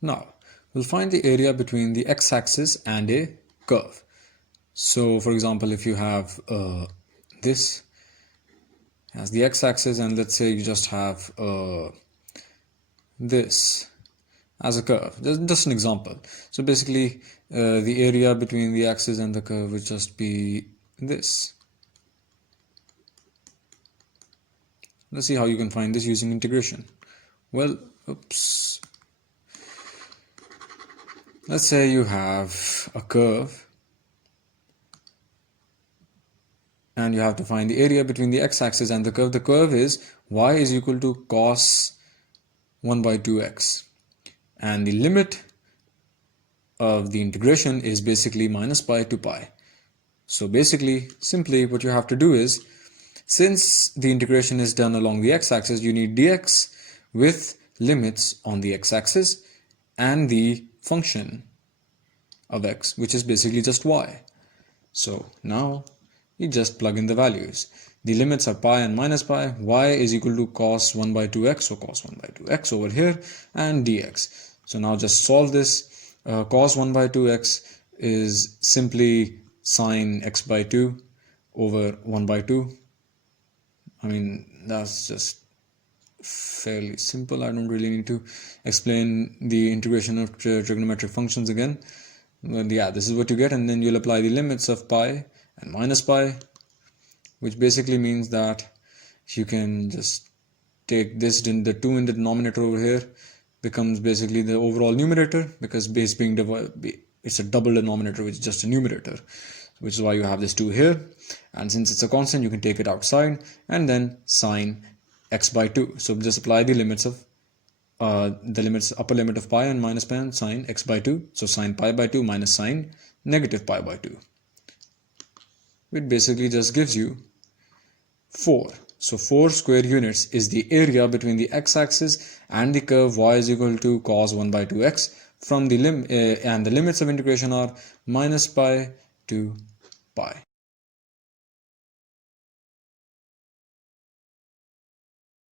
Now, we'll find the area between the x-axis and a curve. So, for example, if you have this as the x-axis, and let's say you just have this as a curve, just an example. So basically, the area between the axis and the curve would just be this. Let's see how you can find this using integration. Well, oops. Let's say you have a curve and you have to find the area between the x-axis and the curve. The curve is y is equal to cos 1 by 2x, and the limit of the integration is basically minus pi to pi. So basically, simply what you have to do is, since the integration is done along the x-axis, you need dx with limits on the x-axis and the function of x, which is basically just y. So now you just plug in the values. The limits are pi and minus pi. Y is equal to cos 1 by 2x, so cos 1 by 2x over here, and dx. So now just solve this. Cos 1 by 2x is simply sine x by 2 over 1 by 2. I mean, that's just fairly simple. I don't really need to explain the integration of trigonometric functions again. But yeah, this is what you get, and then you'll apply the limits of pi and minus pi, which basically means that you can just take this, in the 2 in the denominator over here becomes basically the overall numerator, because base being divided, it's a double denominator, which is just a numerator, which is why you have this 2 here. And since it's a constant, you can take it outside, and then sine x by 2. So just apply the limits of the limits, upper limit of pi and minus pi and sine x by 2. So sine pi by 2 minus sine negative pi by 2, which basically just gives you 4. So 4 square units is the area between the x-axis and the curve y is equal to cos 1 by 2x from the and the limits of integration are minus pi to pi.